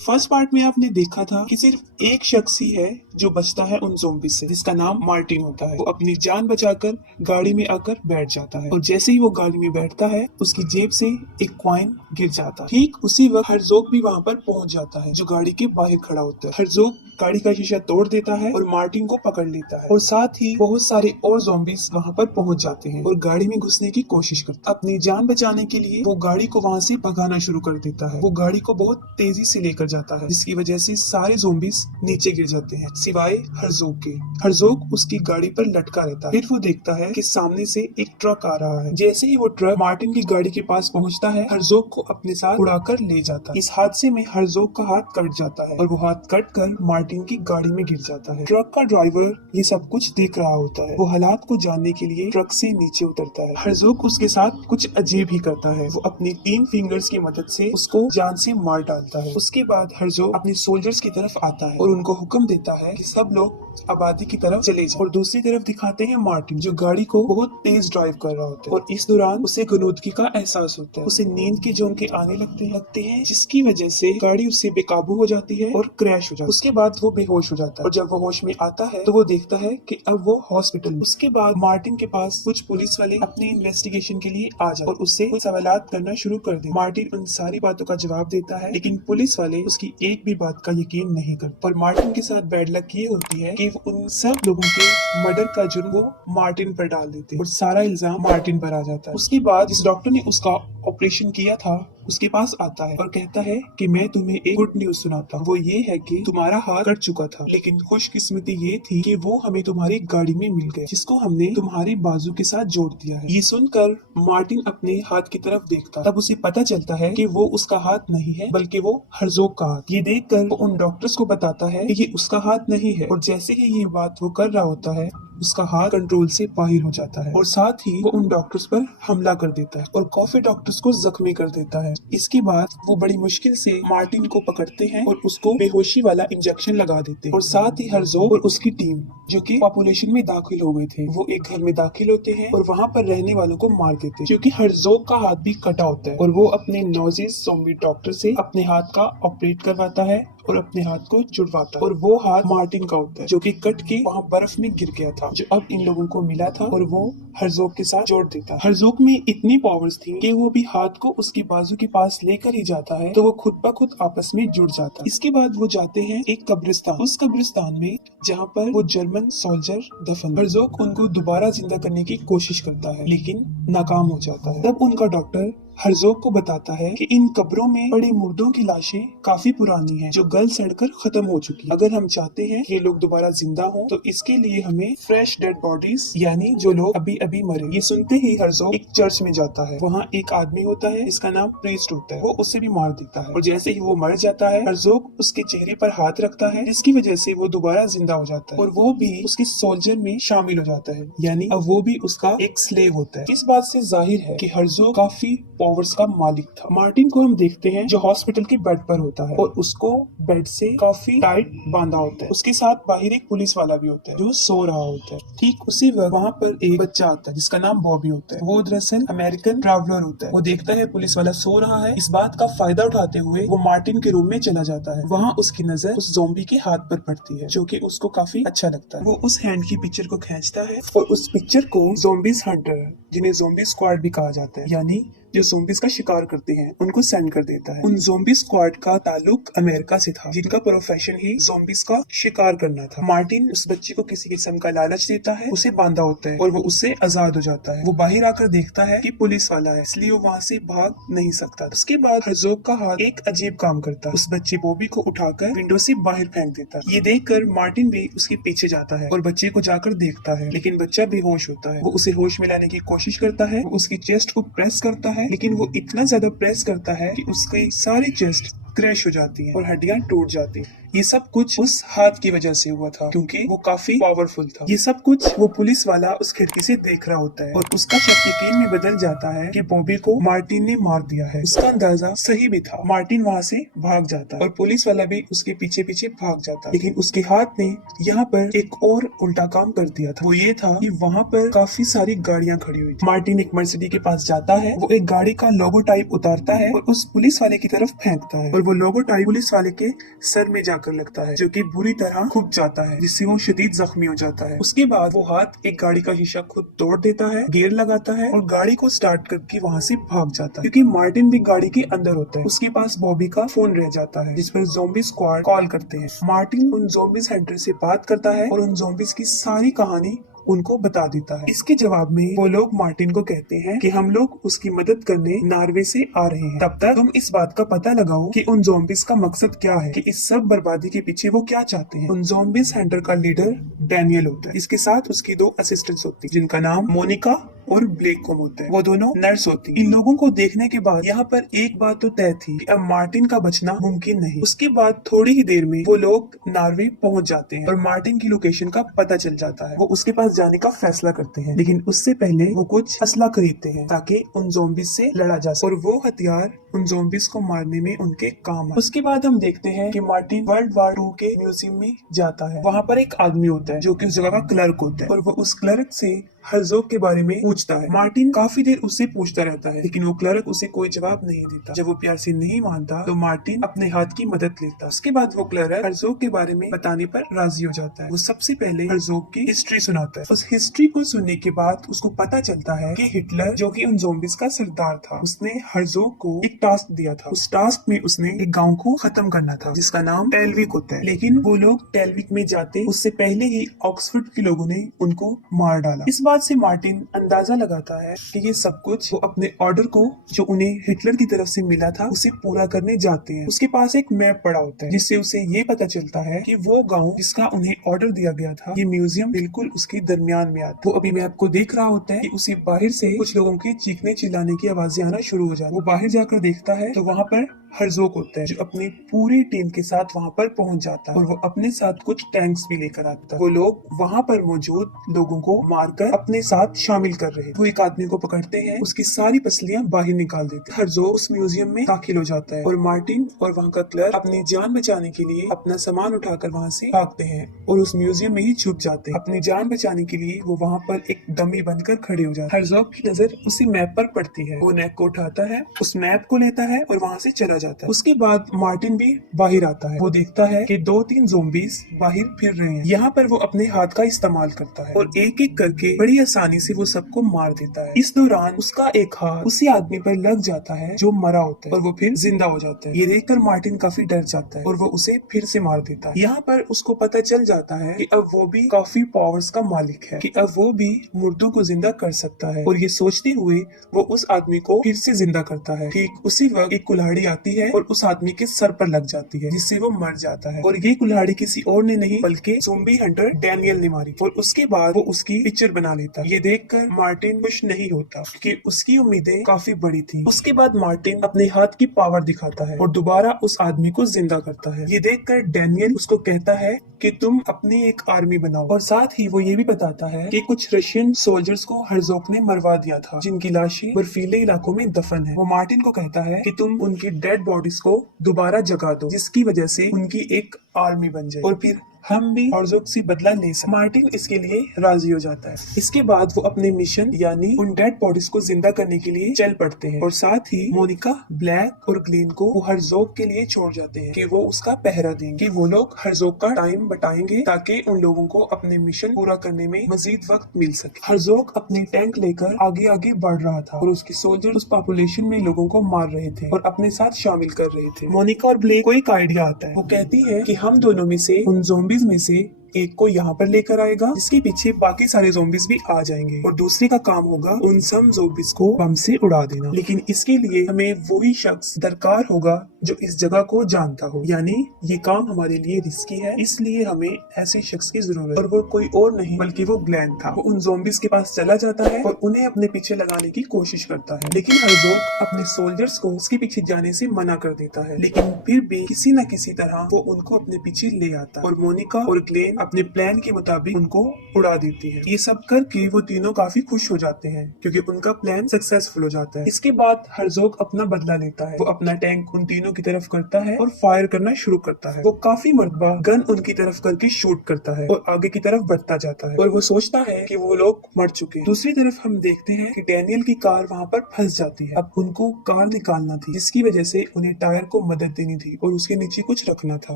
First part में आपने देखा था कि सिर्फ एक शख्स ही है जो बचता है उन ज़ॉम्बीज़ से, जिसका नाम मार्टिन होता है। वो अपनी जान बचाकर गाड़ी में आकर बैठ जाता है और जैसे ही वो गाड़ी में बैठता है उसकी जेब से एक कॉइन गिर जाता है। ठीक उसी वक्त हर्ज़ोग भी वहाँ पर पहुँच जाता है जो गाड़ी के बाहर खड़ा होता है। हर्ज़ोग गाड़ी का शीशा तोड़ देता है और मार्टिन को पकड़ लेता है और साथ ही बहुत सारे और ज़ॉम्बीज़ वहाँ पर पहुँच जाते हैं और गाड़ी में घुसने की कोशिश करते हैं। अपनी जान बचाने के लिए वो गाड़ी को वहाँ से भगाना शुरू कर देता है। वो गाड़ी को बहुत तेजी से लेकर जाता है जिसकी वजह से सारे ज़ॉम्बीज़ नीचे गिर जाते हैं सिवाय हर्ज़ोग के। हर्ज़ोग उसकी गाड़ी पर लटका रहता है। फिर वो देखता है कि सामने से एक ट्रक आ रहा है। जैसे ही वो ट्रक मार्टिन की गाड़ी के पास पहुँचता है हर्ज़ोग को अपने साथ उड़ाकर ले जाता है। इस हादसे में हर्ज़ोग का हाथ कट जाता है और वो हाथ कट कर मार्टिन की गाड़ी में गिर जाता है। ट्रक का ड्राइवर ये सब कुछ देख रहा होता है। वो हालात को जानने के लिए ट्रक से नीचे उतरता है। हर्ज़ोग उसके साथ कुछ अजीब ही करता है। वो अपनी 3 फिंगर्स की मदद से उसको जान से मार डालता है। उसके बाद हर्ज़ोग अपने सोल्जर्स की तरफ आता है और उनको हुक्म देता है कि सब लोग आबादी की तरफ चले जाएं। और दूसरी तरफ दिखाते हैं मार्टिन जो गाड़ी को बहुत तेज ड्राइव कर रहा होता है और इस दौरान उसे गनूदगी का एहसास होता है। उसे नींद के झोंके आने लगते हैं जिसकी वजह से गाड़ी उससे बेकाबू हो जाती है और क्रैश हो जाती है। उसके बाद वो बेहोश हो जाता है और जब वो होश में आता है तो वो देखता है कि अब वो हॉस्पिटल में। उसके बाद मार्टिन के पास कुछ पुलिस वाले अपने इन्वेस्टिगेशन के लिए आ जाते और उससे कुछ सवालात करना शुरू कर दे। मार्टिन उन सारी बातों का जवाब देता है लेकिन पुलिस वाले उसकी एक भी बात का यकीन नहीं करते। पर मार्टिन के साथ बैड लक ये होती है कि उन सब लोगों के मर्डर का जुर्म वो मार्टिन पर डाल देते और सारा इल्जाम मार्टिन पर आ जाता है। उसके बाद जिस डॉक्टर ने उसका ऑपरेशन किया था उसके पास आता है और कहता है कि मैं तुम्हें एक गुड न्यूज सुनाता हूँ। वो ये है कि तुम्हारा हाथ कट चुका था लेकिन खुशकिस्मती ये थी कि वो हमें तुम्हारी गाड़ी में मिल गए जिसको हमने तुम्हारे बाजू के साथ जोड़ दिया है। ये सुनकर मार्टिन अपने हाथ की तरफ देखता तब उसे पता चलता है कि वो उसका हाथ नहीं है बल्कि वो हर्ज़ोग का हाथ। ये देखकर वो उन डॉक्टर्स को बताता है कि ये उसका हाथ नहीं है और जैसे ही ये बात वो कर रहा होता है उसका हाथ कंट्रोल से बाहर हो जाता है और साथ ही वो उन डॉक्टर्स पर हमला कर देता है और काफी डॉक्टर्स को जख्मी कर देता है। इसके बाद वो बड़ी मुश्किल से मार्टिन को पकड़ते हैं और उसको बेहोशी वाला इंजेक्शन लगा देते हैं और साथ ही हर्ज़ोग और उसकी टीम जो कि पॉपुलेशन में दाखिल हो गए थे वो एक घर में दाखिल होते हैं और वहाँ पर रहने वालों को मार देते हैं क्योंकि हर्ज़ोग का हाथ भी कटा होता है और वो अपने नॉजिस ज़ॉम्बी डॉक्टर से अपने हाथ का ऑपरेट करवाता है और अपने हाथ को जुड़वाता है और वो हाथ मार्टिन का होता है जो कि कट के वहाँ बर्फ में गिर गया था जो अब इन लोगों को मिला था और वो हर्ज़ोग के साथ जोड़ देता है। हर्ज़ोग में इतनी पावर्स थी कि वो भी हाथ को उसकी बाजू के पास लेकर ही जाता है तो वो खुद ब खुद आपस में जुड़ जाता है। इसके बाद वो जाते हैं एक कब्रिस्तान। उस कब्रिस्तान में जहाँ पर वो जर्मन सोल्जर दफन। हर्ज़ोग उनको दोबारा जिंदा करने की कोशिश करता है लेकिन नाकाम हो जाता है। तब उनका डॉक्टर हर्ज़ोग को बताता है कि इन कब्रों में पड़े मुर्दों की लाशें काफी पुरानी हैं जो गल सड़कर खत्म हो चुकी हैं। अगर हम चाहते हैं कि ये लोग दोबारा जिंदा हों तो इसके लिए हमें फ्रेश डेड बॉडीज यानी जो लोग अभी अभी मरे। ये सुनते ही हर्ज़ोग एक चर्च में जाता है। वहाँ एक आदमी होता है जिसका नाम प्रीस्ट होता है। वो उसे भी मार देता है और जैसे ही वो मर जाता है हर्ज़ोग उसके चेहरे पर हाथ रखता है जिसकी वजह से वो दोबारा जिंदा हो जाता है और वो भी उसके सोल्जर में शामिल हो जाता है यानी अब वो भी उसका एक स्लेव होता है। इस बात से जाहिर है कि हर्ज़ोग काफी पावर्स का मालिक था। मार्टिन को हम देखते हैं जो हॉस्पिटल के बेड पर होता है और उसको बेड से काफी टाइट बांधा होता है। उसके साथ बाहर एक पुलिस वाला भी होता है जो सो रहा होता है। ठीक उसी वक्त वहाँ पर एक बच्चा आता है जिसका नाम बॉबी होता है। वो दरअसल अमेरिकन ट्रैवलर होता है। वो देखता है पुलिस वाला सो रहा है। इस बात का फायदा उठाते हुए वो मार्टिन के रूम में चला जाता है। वहाँ उसकी नजर उस ज़ॉम्बी के हाथ पर पड़ती है जो कि उसको काफी अच्छा लगता है। वो उस हैंड की पिक्चर को खींचता है और उस पिक्चर को ज़ॉम्बीज हंटर जिन्हें ज़ॉम्बी स्क्वाड भी कहा जाता है यानी जो ज़ॉम्बीज का शिकार करते हैं उनको सेंड कर देता है। उन ज़ॉम्बी स्क्वाड का ताल्लुक अमेरिका से था जिनका प्रोफेशन ही ज़ॉम्बीज का शिकार करना था। मार्टिन उस बच्चे को किसी किस्म का लालच देता है, उसे बांधा होता है और वो उससे आजाद हो जाता है। वो बाहर आकर देखता है कि पुलिस वाला है इसलिए वो वहाँ से भाग नहीं सकता। उसके बाद हर्ज़ोग का हाथ एक अजीब काम करता है। उस बच्चे बॉबी को उठाकर विंडो से बाहर फेंक देता है। ये देखकर मार्टिन भी उसके पीछे जाता है और बच्चे को जाकर देखता है लेकिन बच्चा बेहोश होता है। वो उसे होश में लाने की कोशिश करता है। वो उसकी चेस्ट को प्रेस करता है लेकिन वो इतना ज्यादा प्रेस करता है कि उसकी सारी चेस्ट क्रैश हो जाती है और हड्डियां टूट जाती है। ये सब कुछ उस हाथ की वजह से हुआ था, क्योंकि वो काफी पावरफुल था। ये सब कुछ वो पुलिस वाला उस खिड़की से देख रहा होता है और उसका शक यकीन में बदल जाता है कि बॉबी को मार्टिन ने मार दिया है। उसका अंदाजा सही भी था। मार्टिन वहाँ से भाग जाता है और पुलिस वाला भी उसके पीछे पीछे भाग जाता है, लेकिन उसके हाथ ने यहाँ पर एक और उल्टा काम कर दिया था। वो ये था कि वहाँ पर काफी सारी गाड़ियाँ खड़ी हुई थी। मार्टिन एक मर्सिडीज के पास जाता है, वो एक गाड़ी का लोगो टाइप उतारता है और उस पुलिस वाले की तरफ फेंकता है और वो लोगो टाइप पुलिस वाले के सर में जाकर लगता है, जो कि बुरी तरह खुब जाता है, जिससे वो शदीद जख्मी हो जाता है। उसके बाद वो हाथ एक गाड़ी का शीशा खुद तोड़ देता है, गियर लगाता है और गाड़ी को स्टार्ट करके वहाँ से भाग जाता है, क्योंकि मार्टिन भी गाड़ी के अंदर होता है। उसके पास बॉबी का फोन रह जाता है, जिस पर ज़ॉम्बी स्क्वाड कॉल करते हैं। मार्टिन उन ज़ॉम्बीज हंटर से बात करता है और उन ज़ॉम्बीज की सारी कहानी उनको बता देता है। इसके जवाब में वो लोग मार्टिन को कहते हैं कि हम लोग उसकी मदद करने नॉर्वे से आ रहे हैं, तब तक तुम इस बात का पता लगाओ कि उन ज़ॉम्बीज का मकसद क्या है, कि इस सब बर्बादी के पीछे वो क्या चाहते हैं। उन ज़ॉम्बीज हंटर का लीडर डैनियल होता है, इसके साथ उसकी 2 असिस्टेंट्स होती है, जिनका नाम मोनिका और ब्लेक कोम होता है। वो दोनों नर्स होती। इन लोगों को देखने के बाद यहाँ पर एक बात तो तय थी कि अब मार्टिन का बचना मुमकिन नहीं। उसके बाद थोड़ी ही देर में वो लोग नॉर्वे पहुंच जाते हैं और मार्टिन की लोकेशन का पता चल जाता है। वो उसके पास जाने का फैसला करते हैं, लेकिन उससे पहले वो कुछ असला खरीदते हैं ताकि उन ज़ॉम्बीज से लड़ा जा सके और वो हथियार उन ज़ॉम्बीज को मारने में उनके काम आए। उसके बाद हम देखते हैं कि मार्टिन वर्ल्ड वार 2 के म्यूजियम में जाता है। वहाँ पर एक आदमी होता है जो कि उस जगह का क्लर्क होता है और वो उस क्लर्क से हर्ज़ोग के बारे में पूछता है। मार्टिन काफी देर उससे पूछता रहता है, लेकिन वो क्लर्क उसे कोई जवाब नहीं देता। जब वो प्यार से नहीं मानता तो मार्टिन अपने हाथ की मदद लेता। उसके बाद वो क्लर्क हर्ज़ोग के बारे में बताने पर राजी हो जाता है। वो सबसे पहले हर्ज़ोग की हिस्ट्री सुनाता है। उस हिस्ट्री को सुनने के बाद उसको पता चलता है कि हिटलर, जो कि उन ज़ॉम्बीज का सरदार था, उसने हर्ज़ोग को एक टास्क दिया था। उस टास्क में उसने एक गाँव को खत्म करना था, जिसका नाम टेलविक होता है, लेकिन वो लोग टेलविक में जाते उससे पहले ही ऑक्सफोर्ड के लोगों ने उनको मार डाला। इस बात से मार्टिन अंदाजा लगाता है कि ये सब कुछ वो अपने ऑर्डर को, जो उन्हें हिटलर की तरफ से मिला था, उसे पूरा करने जाते हैं। उसके पास एक मैप पड़ा होता है, जिससे उसे ये पता चलता है कि वो गांव जिसका उन्हें ऑर्डर दिया गया था, ये म्यूजियम बिल्कुल उसके दरमियान में आता है। वो अभी मैप को देख रहा होता है कि उसे बाहर से कुछ लोगों के चीखने चिल्लाने की आवाजें आना शुरू हो जाती है। वो बाहर जाकर देखता है तो वहाँ पर हर्ज़ोग होता है, जो अपनी पूरी टीम के साथ वहाँ पर पहुँच जाता है और वो अपने साथ कुछ टैंक्स भी लेकर आता है। वो लोग वहाँ पर मौजूद लोगों को मारकर अपने साथ शामिल कर रहे हैं। वो एक आदमी को पकड़ते हैं, उसकी सारी पसलियां बाहर निकाल देते हैं। हर्ज़ोग उस म्यूजियम में दाखिल हो जाता है और मार्टिन और वहाँ का क्लर्क अपनी जान बचाने के लिए अपना सामान उठाकर वहाँ से भागते हैं और उस म्यूजियम में ही छुप जाते हैं। अपनी जान बचाने के लिए वो वहाँ पर एक डमी बनकर खड़े हो जाते हैं। हर्ज़ोग की नजर उसी मैप पर पड़ती है। वो नेक को उठाता है, उस मैप को लेता है और वहाँ से चला जाता है। उसके बाद मार्टिन भी बाहर आता है। वो देखता है कि 2-3 ज़ॉम्बीज बाहर फिर रहे हैं। यहाँ पर वो अपने हाथ का इस्तेमाल करता है और एक एक करके बड़ी आसानी से वो सबको मार देता है। इस दौरान उसका एक हाथ उसी आदमी पर लग जाता है जो मरा होता है और वो फिर जिंदा हो जाता है। ये देखकर मार्टिन काफी डर जाता है और वो उसे फिर से मार देता है। यहाँ पर उसको पता चल जाता है कि अब वो भी काफी पावर्स का मालिक है, कि अब वो भी मुर्दों को जिंदा कर सकता है। और ये सोचते हुए वो उस आदमी को फिर से जिंदा करता है। ठीक उसी वक्त एक कुल्हाड़ी आती है और उस आदमी के सर पर लग जाती है, जिससे वो मर जाता है। और ये कुल्हाड़ी किसी और ने नहीं बल्कि ज़ॉम्बी हंटर डैनियल ने मारी। और उसके बाद वो उसकी पिक्चर बना लेता है। ये देखकर मार्टिन खुश नहीं होता, क्योंकि उसकी उम्मीदें काफी बड़ी थी। उसके बाद मार्टिन अपने हाथ की पावर दिखाता है और दोबारा उस आदमी को जिंदा करता है। ये देखकर डैनियल उसको कहता है कि तुम अपनी एक आर्मी बनाओ, और साथ ही वो ये भी बताता है कि कुछ रशियन सोल्जर्स को हर्ज़ोग ने मरवा दिया था, जिनकी लाशें बर्फीले इलाकों में दफन है। वो मार्टिन को कहता है कि तुम उनकी डेड बॉडीज को दोबारा जगा दो, जिसकी वजह से उनकी एक आर्मी बन जाए और फिर हम भी हर्ज़ोग से बदला ले सकते। मार्टिन इसके लिए राजी हो जाता है। इसके बाद वो अपने मिशन यानी उन डेड बॉडीज को जिंदा करने के लिए चल पड़ते हैं और साथ ही मोनिका, ब्लैक और ग्लेन को वो हर्ज़ोग के लिए छोड़ जाते हैं कि वो उसका पहरा देंगे। वो लोग हर्ज़ोग का टाइम बटाएंगे ताकि उन लोगों को अपने मिशन पूरा करने में मजीद वक्त मिल सके। हर्ज़ोग अपने टैंक लेकर आगे आगे बढ़ रहा था और उसके सोल्जर उस पॉपुलेशन में लोगों को मार रहे थे और अपने साथ शामिल कर रहे थे। मोनिका और ब्लेक को एक आइडिया आता है। वो कहती है कि हम दोनों में से उन ज़ॉम्बीज में से एक को यहाँ पर लेकर आएगा, जिसके पीछे बाकी सारे ज़ॉम्बीज भी आ जाएंगे, और दूसरे का काम होगा उन सब ज़ॉम्बीज को बम से उड़ा देना। लेकिन इसके लिए हमें वही शख्स दरकार होगा जो इस जगह को जानता हो, यानी ये काम हमारे लिए रिस्की है, इसलिए हमें ऐसे शख्स की जरूरत है। और वो कोई और नहीं बल्कि वो ग्लेन था। वो उन ज़ॉम्बीज़ के पास चला जाता है और उन्हें अपने पीछे लगाने की कोशिश करता है, लेकिन हर्ज़ोग अपने सोल्जर्स को उसके पीछे जाने से मना कर देता है। लेकिन फिर भी किसी न किसी तरह वो उनको अपने पीछे ले आता है और मोनिका और ग्लेन अपने प्लान के मुताबिक उनको उड़ा देती है। ये सब करके वो तीनों काफी खुश हो जाते हैं क्योंकि उनका प्लान सक्सेसफुल हो जाता है। इसके बाद हर्ज़ोग अपना बदला लेता है। वो अपना टैंक उन तीनों की तरफ करता है और फायर करना शुरू करता है। वो काफी मरतबा गन उनकी तरफ करके शूट करता है और आगे की तरफ बढ़ता जाता है और वो सोचता है कि वो लोग मर चुके हैं। दूसरी तरफ हम देखते हैं कि डैनियल की कार वहाँ पर फंस जाती है। अब उनको कार निकालना थी, जिसकी वजह से उन्हें टायर को मदद देनी थी और उसके नीचे कुछ रखना था।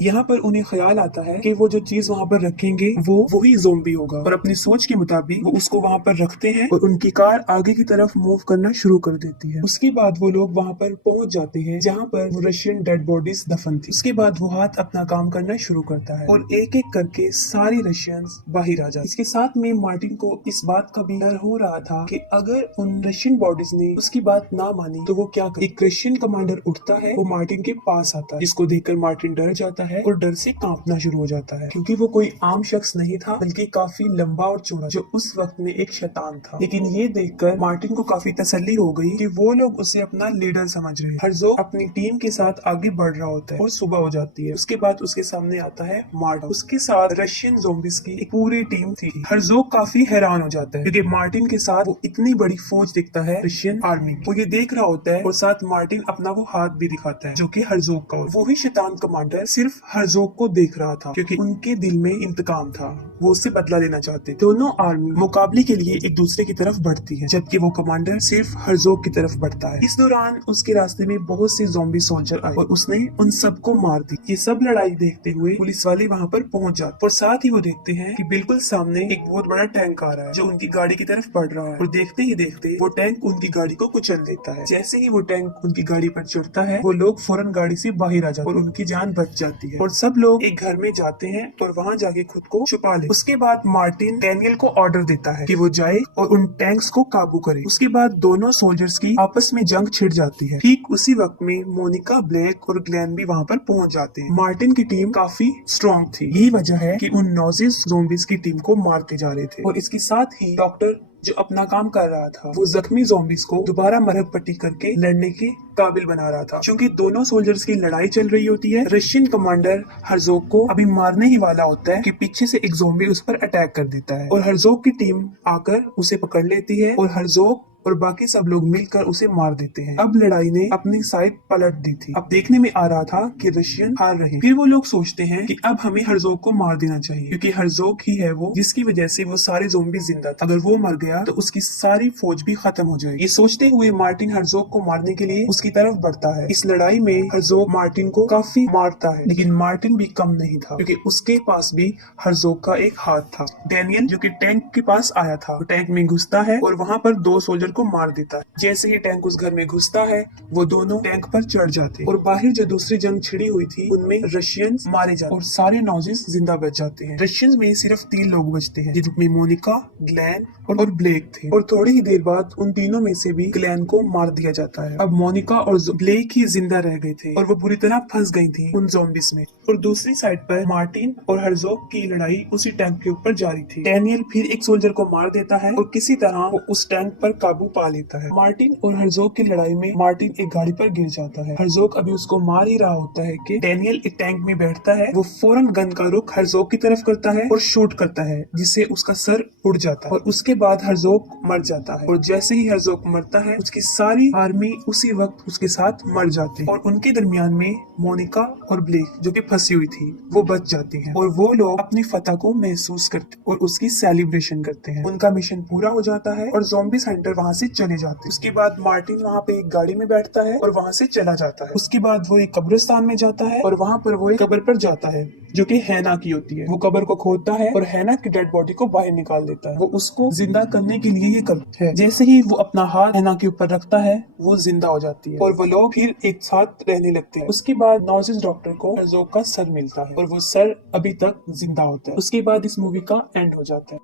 यहाँ पर उन्हें ख्याल आता है कि वो जो चीज वहाँ पर रखेंगे वो वही ज़ॉम्बी होगा और अपनी सोच के मुताबिक वो उसको वहाँ पर रखते हैं और उनकी कार आगे की तरफ मूव करना शुरू कर देती है। उसके बाद वो लोग वहाँ पर पहुंच जाते हैं जहाँ पर वो रशियन डेड बॉडीज दफन थी। उसके बाद वो हाथ अपना काम करना शुरू करता है और एक एक करके सारे रशियंस बाहर आ जाते। इसके साथ में मार्टिन को इस बात का भी डर हो रहा था कि अगर उन रशियन बॉडीज ने उसकी बात ना मानी तो वो क्या करे। एक रशियन कमांडर उठता है, वो मार्टिन के पास आता है, जिसको देखकर मार्टिन डर जाता है और डर से कांपना शुरू हो जाता है क्योंकि वो कोई आम शख्स नहीं था बल्कि काफी लंबा और चौड़ा, जो उस वक्त में एक शैतान था। लेकिन ये देखकर मार्टिन को काफी तसल्ली हो गई कि वो लोग उसे अपना लीडर समझ रहे हैं। हर्ज़ोग अपनी टीम के साथ आगे बढ़ रहा होता है और सुबह हो जाती है। उसके बाद उसके सामने आता है मार्टिन, उसके साथ रशियन ज़ॉम्बीज़ की एक पूरी टीम थी। हर्ज़ोग काफी हैरान हो जाता है क्योंकि मार्टिन के साथ वो इतनी बड़ी फौज दिखता है रशियन आर्मी। वो ये देख रहा होता है और साथ मार्टिन अपना वो हाथ भी दिखाता है जो कि हर्ज़ोग का। वो ही शैतान कमांडर सिर्फ हर्ज़ोग को देख रहा था क्योंकि उनके दिल में इंतकाम था, वो उससे बदला लेना चाहते। दोनों आर्मी मुकाबले के लिए एक दूसरे की तरफ बढ़ती है, जबकि वो कमांडर सिर्फ हर्ज़ोग की तरफ बढ़ता है। इस दौरान उसके रास्ते में बहुत से ज़ॉम्बी सोल्जर आए और उसने उन सबको मार दी। ये सब लड़ाई देखते हुए पुलिस वाले वहाँ पर पहुँच जाते और साथ ही वो देखते हैं कि बिल्कुल सामने एक बहुत बड़ा टैंक आ रहा है जो उनकी गाड़ी की तरफ बढ़ रहा है और देखते ही देखते वो टैंक उनकी गाड़ी को कुचल देता है। जैसे ही वो टैंक उनकी गाड़ी पर चढ़ता है वो लोग फौरन गाड़ी से बाहर आ जाते और उनकी जान बच जाती है और सब लोग एक घर में जाते हैं और वहाँ जाके खुद को छुपा ले। उसके बाद मार्टिन डैनियल को ऑर्डर देता है कि वो जाए और उन टैंक्स को काबू करे। उसके बाद दोनों सोल्जर्स की आपस में जंग छिड़ जाती है। ठीक उसी वक्त में मोनिका, ब्लैक और ग्लेन भी वहाँ पर पहुँच जाते हैं। मार्टिन की टीम काफी स्ट्रॉन्ग थी, यही वजह है कि उन नॉजिस ज़ॉम्बीज़ की टीम को मारते जा रहे थे और इसके साथ ही डॉक्टर जो अपना काम कर रहा था वो जख्मी ज़ॉम्बीज़ को दोबारा मरहम पट्टी करके लड़ने के काबिल बना रहा था। क्योंकि दोनों सोल्जर्स की लड़ाई चल रही होती है, रशियन कमांडर हर्ज़ोग को अभी मारने ही वाला होता है कि पीछे से एक ज़ॉम्बी उस पर अटैक कर देता है और हर्ज़ोग की टीम आकर उसे पकड़ लेती है और हर्ज़ोग और बाकी सब लोग मिलकर उसे मार देते हैं। अब लड़ाई ने अपनी साइड पलट दी थी। अब देखने में आ रहा था कि रशियन हार रहे। फिर वो लोग सोचते हैं कि अब हमें हर्ज़ोग को मार देना चाहिए क्योंकि हर्ज़ोग ही है वो जिसकी वजह से वो सारे ज़ॉम्बी जिंदा थे। अगर वो मर गया तो उसकी सारी फौज भी खत्म हो जाएगी। ये सोचते हुए मार्टिन हर्ज़ोग को मारने के लिए उसकी तरफ बढ़ता है। इस लड़ाई में हर्ज़ोग मार्टिन को काफी मारता है, लेकिन मार्टिन भी कम नहीं था क्योंकि उसके पास भी हर्ज़ोग का एक हाथ था। डैनियल जो कि टैंक के पास आया था, वो टैंक में घुसता है और वहाँ पर दो सोल्जर को मार देता है। जैसे ही टैंक उस घर में घुसता है वो दोनों टैंक पर चढ़ जाते और बाहर जो दूसरी जंग छिड़ी हुई थी उनमें रशियंस मारे जाते और सारे नॉजिस जिंदा बच जाते हैं। रशियंस में सिर्फ 3 लोग बचते हैं जिनमें मोनिका, ग्लेन और ब्लेक थे और थोड़ी ही देर बाद उन तीनों में से भी ग्लेन को मार दिया जाता है। अब मोनिका और ब्लेक ही जिंदा रह गए थे और वो बुरी तरह फंस गई थी उन ज़ॉम्बीज़ में। और दूसरी साइड पर मार्टिन और हर्ज़ोग की लड़ाई उसी टैंक के ऊपर जारी थी। डैनियल फिर एक सोल्जर को मार देता है और किसी तरह वो उस टैंक पर काबू पा लेता है। मार्टिन और हर्ज़ोग की लड़ाई में मार्टिन एक गाड़ी पर गिर जाता है। हर्ज़ोग अभी उसको मार ही रहा होता है कि डैनियल एक टैंक में बैठता है। वो फौरन गन का रुख हर्ज़ोग की तरफ करता है और शूट करता है जिससे उसका सर उड़ जाता है और उसके बाद हर्ज़ोग मर जाता है। और जैसे ही हर्ज़ोग मरता है उसकी सारी आर्मी उसी वक्त उसके साथ मर जाते हैं और उनके दरमियान में मोनिका और ब्लेक जो कि फंसी हुई थी वो बच जाती हैं और वो लोग अपनी फतह को महसूस करते और उसकी सेलिब्रेशन करते हैं। उनका मिशन पूरा हो जाता है और ज़ॉम्बी सेंटर वहाँ से चले जाते हैं। उसके बाद मार्टिन वहाँ पे एक गाड़ी में बैठता है और वहाँ से चला जाता है। उसके बाद वो एक कब्रिस्तान में जाता है और वहाँ पर वो एक कब्र पर जाता है जो कि हैना की होती है। वो कब्र को खोदता है और हैना की डेड बॉडी को बाहर निकाल देता है। वो उसको जिंदा करने के लिए ये करता है। जैसे ही वो अपना हाथ हैना के ऊपर रखता है वो जिंदा हो जाती है और वो लोग फिर एक साथ रहने लगते हैं। उसके बाद नॉजिस डॉक्टर को हर्ज़ोग का सर मिलता है और वो सर अभी तक जिंदा होता है। उसके बाद इस मूवी का एंड हो जाता है।